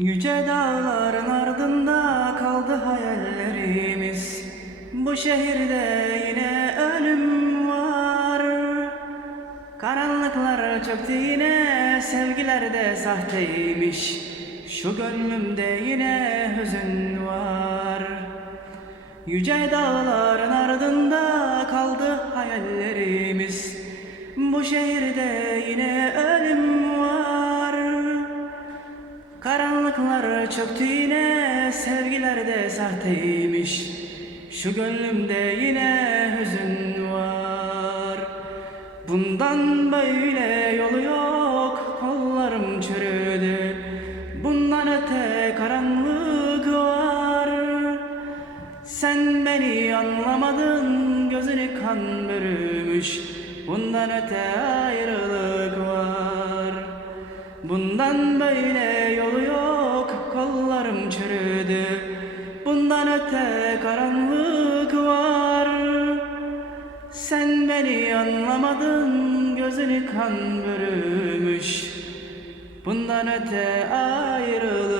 Yüce dağların ardında kaldı hayallerimiz. Bu şehirde yine ölüm var. Karanlıklar çöktü yine sevgiler de sahteymiş. Şu gönlümde yine hüzün var. Yüce dağların ardında kaldı hayallerimiz. Bu şehirde yine çöktü yine sevgiler de sahteymiş Şu gönlümde yine hüzün var. Bundan böyle yolu yok kollarım çürüdü. Bundan öte karanlık var. Sen beni anlamadın gözünü kan bürümüş. Bundan öte ayrılık var. Bundan böyle yolu yok Bundan öte karanlık var. Sen beni anlamadın gözünü kan bürümüş. Bundan öte ayrılık